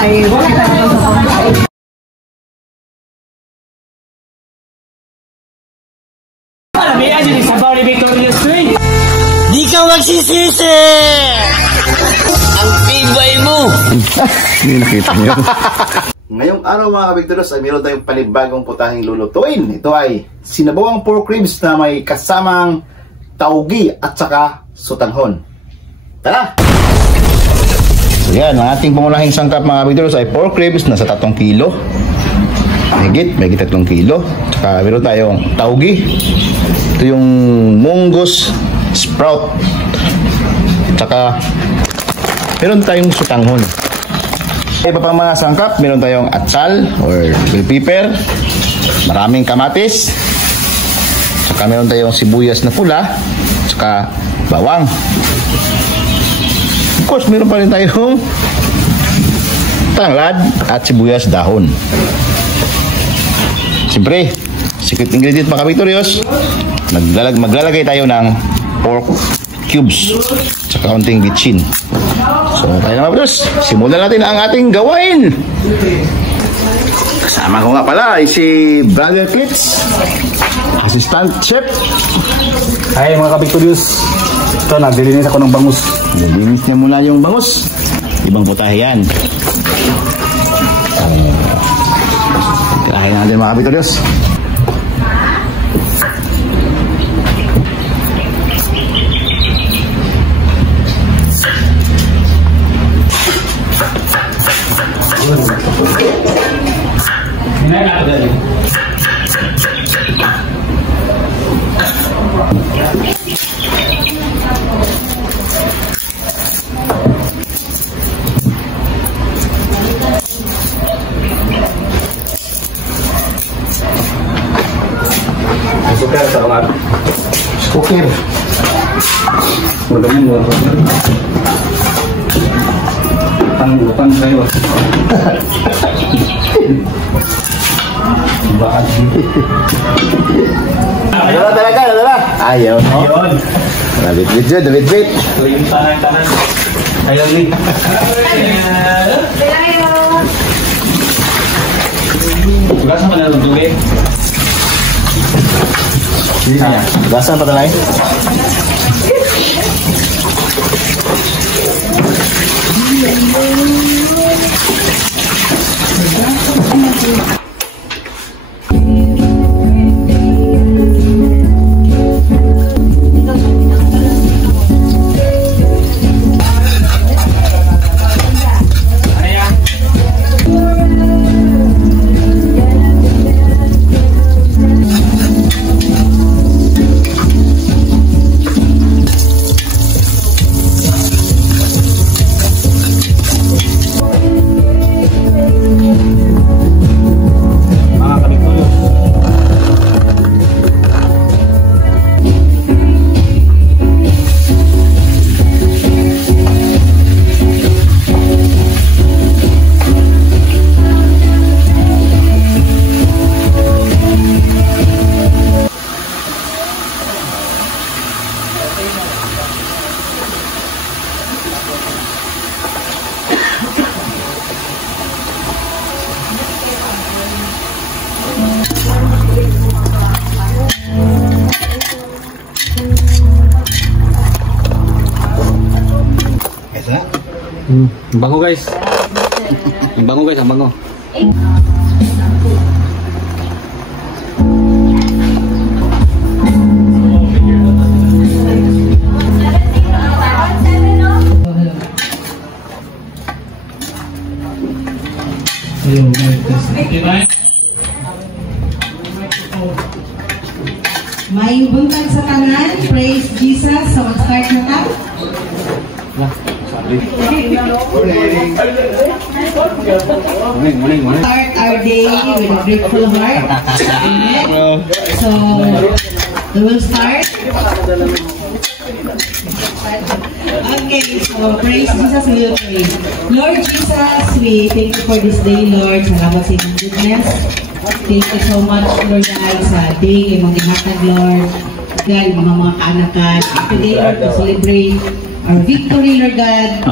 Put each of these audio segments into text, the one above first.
ay wala tayo sa pagkain. Di ka magsisisi! Ang tibay mo! Hindi nakita niyo. Ngayong araw mga kabiktoros ay meron tayong panibagong putahing lulutuin. Ito ay sinabawang pork ribs na may kasamang taugi at saka sutanghon. Tara! So yan, ang ating pangunahing sangkap mga kabiktoros ay pork ribs na sa 3 kilo. May 3 kilo. Saka meron tayong taugi. Ito yung mungus sprout. Saka meron tayong sutanghon. Iba pang mga sangkap, meron tayong atsal or bell pepper, maraming kamatis, saka meron tayong sibuyas na pula, saka bawang. Of course, meron pa rin tayong tanglad at sibuyas dahon. Siyempre, secret ingredient mga kabiktoryos, maglalagay tayo ng pork cubes sa kaunting bitchin. So tayo na mga bros, simulan natin ang ating gawain. Kasama ko nga pala ay si Brother Klitz, assistant chef. Ay mga kabiktoryos, ito naglilinis ako ng bangus. Nalinis niya muna yung bangus. Ibang putahe yan. Tirahin natin mga kabiktoryos. Sukar sa kamar. Cooker. Magamin mo. Pang kayo. Baat dito. Ano na talaga? Ano na? Ayaw. Ayun. Dabit-bit dyan, dabit-bit. Yung tanan. Ayaw ni. Gasa mo na ng tubig. Gasan pa talaga. Bango guys. Ang bango guys, ang bango. May buntag sa tanan, praise Jesus. So mag-start na ka. Start our day with a grateful heart. Amen. So we will start. Okay, so praise Jesus, we will pray. Lord Jesus, we thank you for this day, Lord. Salamat sa inyong goodness. Thank you so much, Lord, guys, sa day, yung mga hatag, Lord. God, mga kaanakan. Today, Lord, to celebrate our victory, Lord God.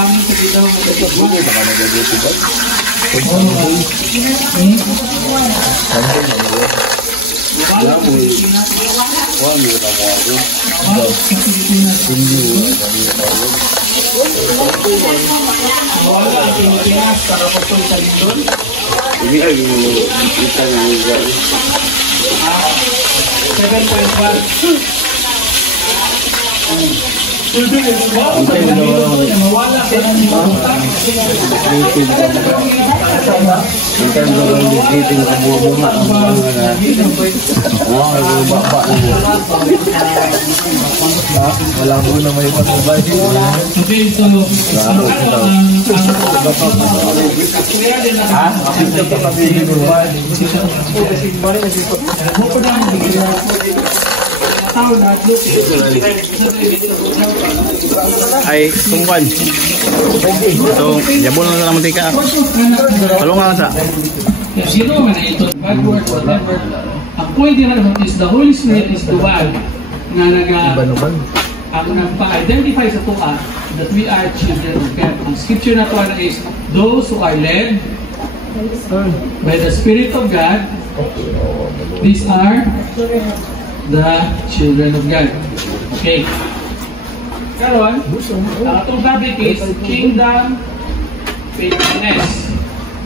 coming to be down at the top one. Ay, tungkwan. So, jabon na lang mantika. Talong nga sa. Yes, you know when ito, bad word, whatever. Ang point din naman is the Holy Spirit is the one na nagpa-identify sa tuwa that we are children of God. Ang scripture na tuwa na is, those who are led by the Spirit of God, these are the children of God. Okay. Karon, ang atong topic is kingdom faithfulness.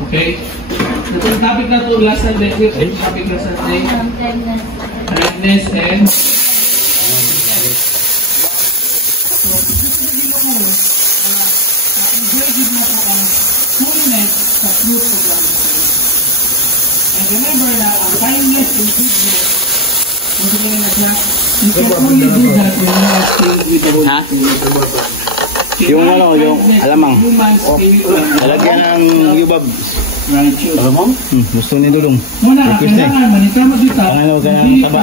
Okay. Itong topic na ito last Sunday, itong topic last Sunday, kindness and fullness sa fruit of the Holy Spirit. And remember na ang kindness and goodness, you can only do that when you are filled with the Holy Spirit. Yung ano, yung alamang. Lalagyan ng yubab. Alamang? Gusto ni Dulong. Muna, kailangan manitama dito. Ano, ganang taba.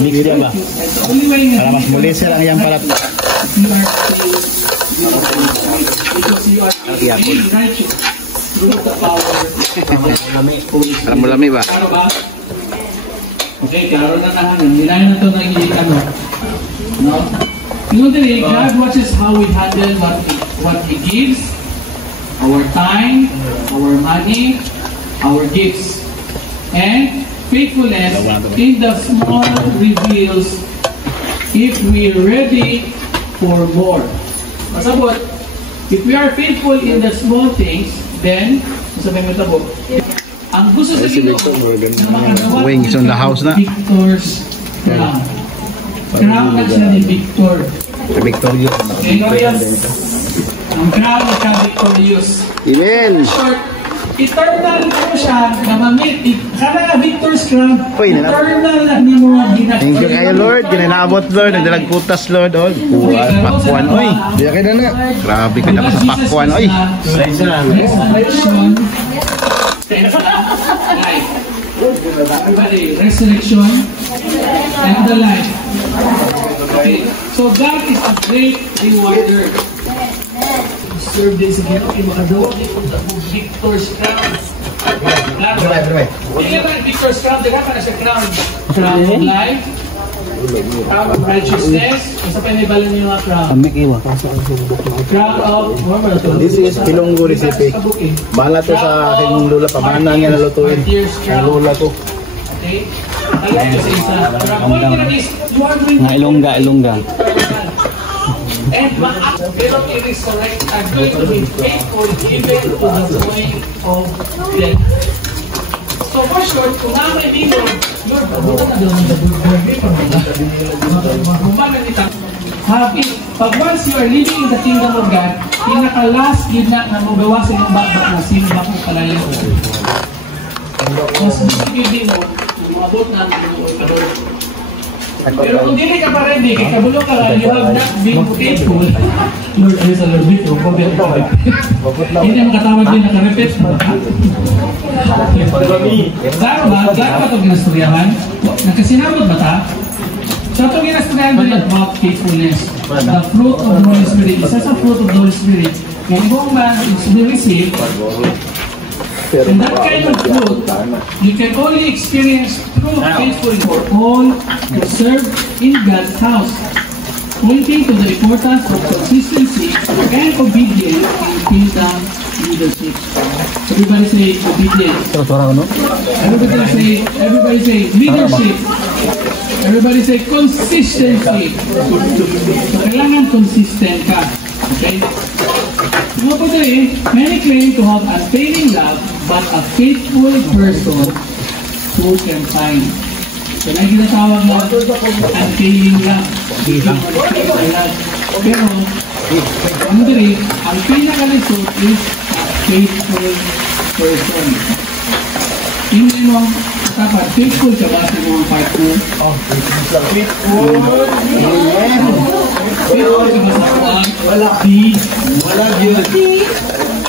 Mix dia ba? Para mas muli lang yang parat. Alam mo lami ba? Okay, klaro na tahanan. Nilayan na ito na ano. No? You know, today, God watches how we handle what He gives, our time, our money, our gifts, and faithfulness in the small reveals if we are ready for more. Masabot, if we are faithful in the small things, then, masabi mo tabo, ang gusto sa Ginoo na Wings on the house na. Victor's crown. Crown na siya ni Victor. Victorious. Ang crown na siya Victorious. Amen. Short, eternal po siya na mamit. Kala Victor's crown, eternal na ni mga ginagawa. Thank you kayo Lord. Kinanaabot Lord. Nagdalag putas Lord. Oh, pakwan. Oy. Biya kayo na. Grabe ka na sa pakwan. Oy. Resurrection and the life. Okay. So God is a great rewarder. Serve this again. Okay, makadawa dito ang Victor's crown. Victor's crown, diba ka na siya crown? Crown of life, crown of righteousness, isa pa naibalan niyo mga crown. Crown of, This is Pilonggo recipe. Bahala to sa aking lula. Pamana niya nalutuin. Ang lula ko. Okay? Alam niyo sa isa. Nga ilongga. And pero it is correct. I'm going to be faithful even to the point of death. So for sure, kung naman dito, Lord, mabuto na doon ang happy. Pag once you are living in the kingdom of God, pinaka-last gina na magawa sa iyong bakbak na sino ba kung palayan ko. Mas gusto mo, umabot na ang pero kung hindi ka pa ready, kabulong ka lang, you have not been faithful. Lord, ay sa Lord dito, hindi makatawag din naka-repeat mo. Saan ba ito ginasturyahan? Nagkasinabot ba ta? So ito ginasturyahan ba yan about faithfulness? The fruit of the Holy Spirit. Isa sa fruit of the Holy Spirit. Kung ibang man is receive, and that kind of fruit, you can only experience true faithfulness for all who serve in God's house. pointing to the importance of consistency and obedience in kingdom leadership. Everybody say obedience. Everybody say leadership. Everybody say consistency. So, kailangan consistent ka. Okay? Many claim to have unfailing love, but a faithful person who can find. So, na ginatawag mo, unfailing love. Pero, ang pinaka-result is a faithful person. Tingnan mo, dapat faithful ka ba sa mga part 2? Faithful. Faithful ka ba sa uwag? Wala. Wala yun.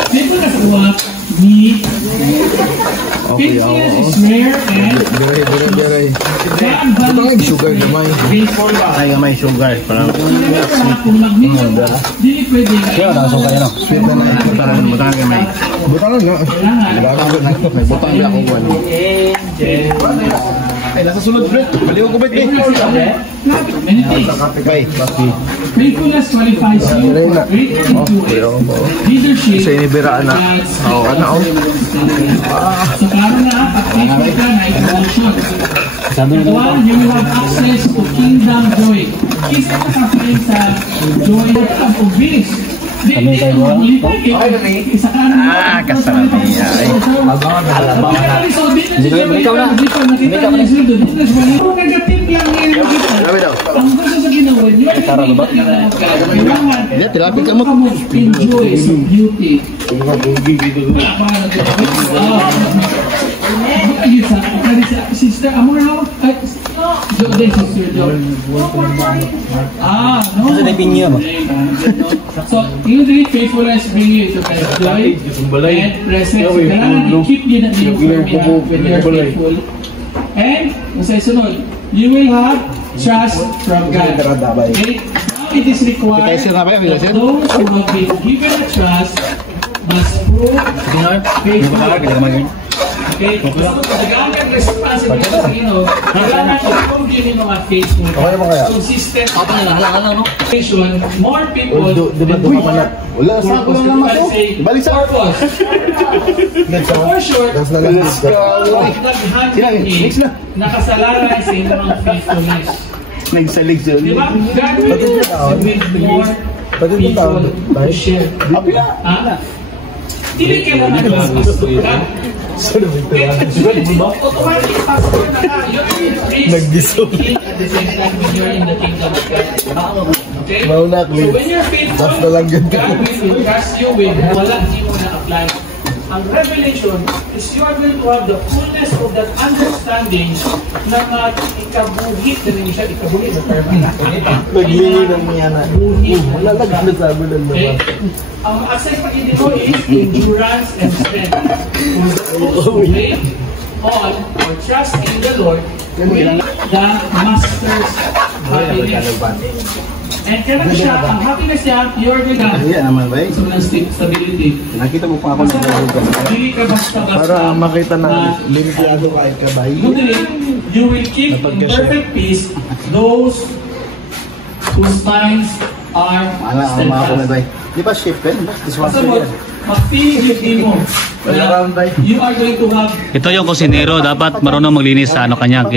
Faithful ka sa uwag? Ni. Faithfulness is rare and sugar gamay. Ay gamay sugar. Kung mag-meet ka, hindi pwede ka. Kaya nasa kaya no. Sweet na na butang gamay. Butang na. Butang na ako kuan. Ay nasa sulod bro. Baliw ko bet. Many things. Faithfulness qualifies you for great leadership. Sa inibiraan na. Oo, ano ako? So, parang na, pag-faithful ka na ito-motion. One, you will have access to kingdom joy. Isa ka kapain sa joy of obedience. Isa ka na. Kasarap niya. So, ikaw na. Nakita niya sila doon. Kung nagatip lang niya ang gusto sa ginawa niyo, tilapit ka mo. Enjoy some beauty. Sister, amor na sister Jo. No. So, yung really faithfulness bring you to kind of joy and presence. Kailangan i-keep din ang iyong formula when you're faithful. And, masaya sunod, you will have trust from God. Okay? Now, it is required that those who have been given a trust must prove faithful. Okay? So, nag-aagad responsibility sa Ginoo, kailangan i-prove din yung mga faithful, consistent, more people Wala sa ako lang naman to. Balik sa purpose. For sure, nakasalaran sa inyong faithfulness. nagsalig siya. Diba? God will with more people to share. Hindi ka naman pastor ka. Automatic pastor na ka. Nag-dissolve. At the same time when you're in the kingdom of God. Okay? So when you're faithful, God will trust you with wala hindi mo na-apply. Ang revelation is you are going to have the fullness of that understanding na ikabuhit na rin siya, ikabuhit sa permanent. Naglili ng mga na. Wala nagsasabi ng mga. Ang assessment dito is endurance and strength. For those who wait on or trust in the Lord, the master's happiness. And kailan siya, ang happiness niya, you're with God. Yan naman ba eh? So, stability. Nakita mo pa ako ng hindi ka basta-basta. para makita na limitado kahit kabay. You will keep in perfect peace those whose minds are steadfast. Di ba shift pen? This one Pasabot, mag-feeling yung team mo. You are going to have Ito yung kusinero, dapat marunong maglinis sa ano kanya,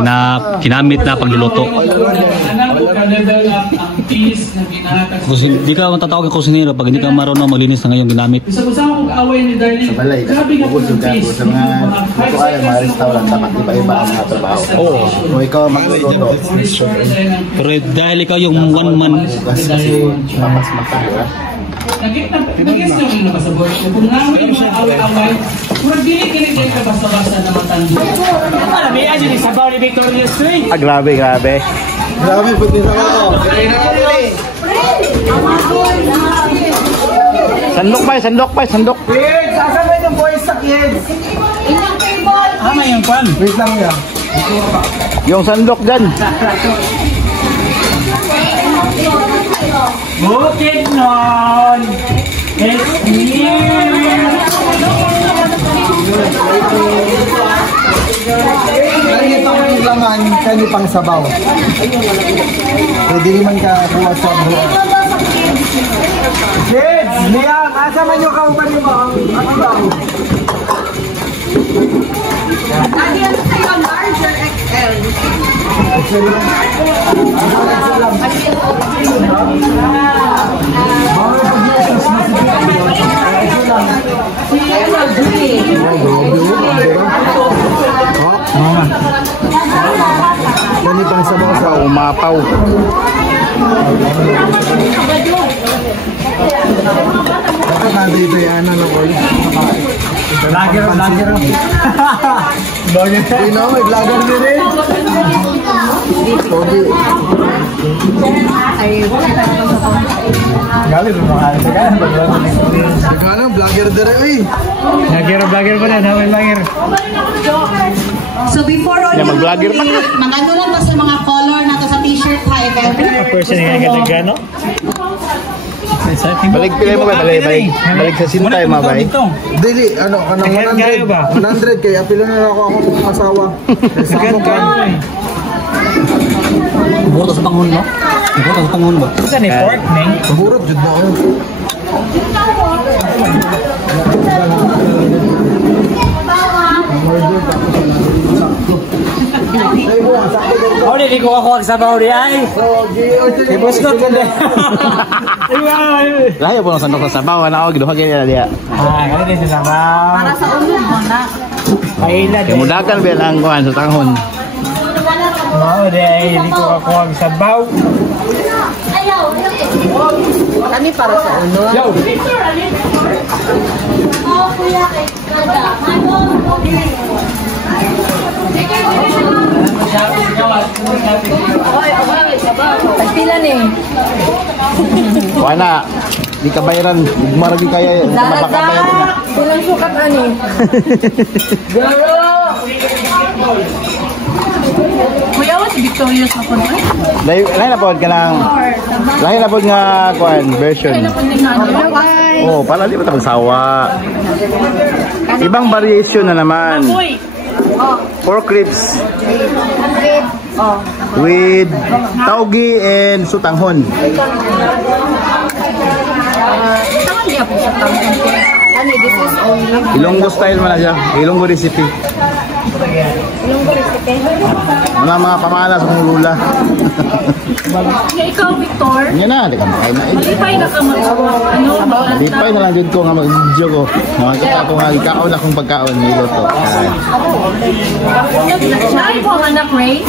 kinamit na pagluluto. level up ang peace na ginagawa. Hindi ka matatawag ng kusinero pag hindi ka marunong maglinis na ngayong ginamit. Isa-usama kong away ni Darlene. Sabi nga po ng peace. Sa mga mga restaurant, dapat iba-iba ang mga trabaho. Oo. Kung ikaw magluluto. Pero dahil ikaw yung one man, Mas matanda. Nag-guess nyo rin na pasabot. Kung namin yung mga away-away, kung nagdilig-dilig kayo ka basta-basta na matanda. May aja ni sabaw ni Victoria's Street. Grabe. Grabe, pati sa ako. Sandok pa. Kids, asan ba yung boys sa kids? Tama yung pan. Wait lang yan. Yung sandok dyan. Bukid nun! It's here! laman kani pang sabaw. Pwede man ka kuha sa buwan. Kids, Liam, asa man yung kauban mo? Ano ba? Daddy, ano sa'yo? Large or XL? Kani pang sabaw sa umapaw. dapat nandito yan ng oil. Vlogger. You know, may vlogger din rin. Pogi. Galing mo mga Nagkano, vlogger din rin. Vlogger pa na, namin vlogger. So before all Yeah, mag-vlogger pa ka. Nag-anulan pa sa mga color na to sa t-shirt ha. Person yung ganda-gano. Balik pilay mo ba? Balik sa sintay mo ba? Dili, ano, Naghan kayo ba? 100 kaya pila na ako akong asawa. Naghan kayo eh. Burot sa pangon mo? Burot sa pangon ba? Saan ni pork, Neng? Burot, jud na ako. Oh, di ko ako sa bawo di ay. Ibos ko kundi. Lahi po ng sandok sa sabaw. Ano ako, giduha ganyan na diya. Kali din sa sabaw. Para sa ulo mo na. Kaila din. Kemudakan ba lang kuhan sa tanghon? Oh, di ay. Di ko ako sa bawo. Kami para sa ulo. Yo! Pagpila ni. Wala. Di ka bayaran. Marami kaya. Mapakabayaran na. Bilang sukat ani. Kuya, what's Victorious na po na? Lahi na po ka lang. Lahi na po nga kuhan version. Hello guys. Oh, pala di ba ito magsawa? Ibang variation na naman. Pork ribs with taugi and sutanghon. Tangan niya po siya tangan. Ano, this is only. Ilonggo style man na siya. Ilonggo recipe. Ilonggo recipe. Mga pamalas kong lula. Ikaw, Victor. Yan na, di ka makain na. Malipay na ka ano? Lipay na lang din ko nga mag-video ko. Makakita ko nga ikaon akong pagkaon niluto. Saan po ang anak, Ray?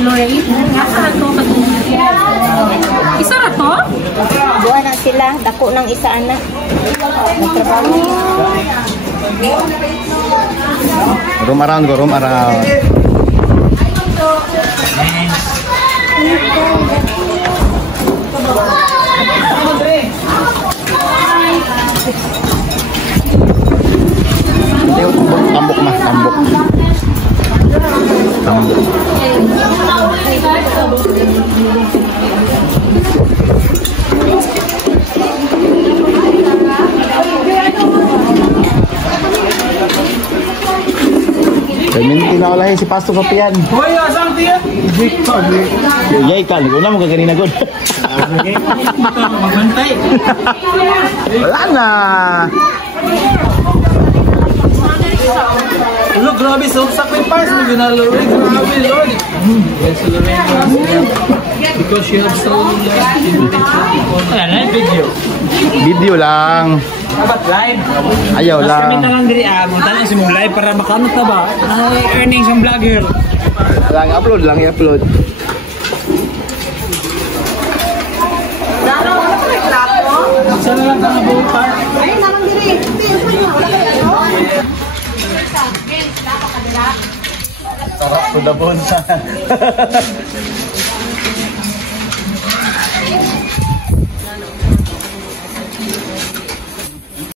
Lorraine? Nasa na to? Isa na to? Buha na sila, dako ng isa anak. Nagtrabaho. Room around ko, room around. Hindi, tambok mas, tambok. Tambok. Minti na wala si Pastor Kapian. Hoy, asang tiyan? Victor. Yay ka, ikaw na mo kaganina ko. Magbantay. Wala na. Look, grabe, self-sacrifice mo ginalo. Grabe, Lord. Yes, Lorraine. Because you have so love. Ayan, video. Video lang. Dapat live. Ayaw lang. Kami na lang diri, magtanong si mong live para makaano ta ba? Earnings ang vlogger. Lang upload lang, i-upload. Saan na lang ka na buong part? Ay, naman diri. Sarap to the bone.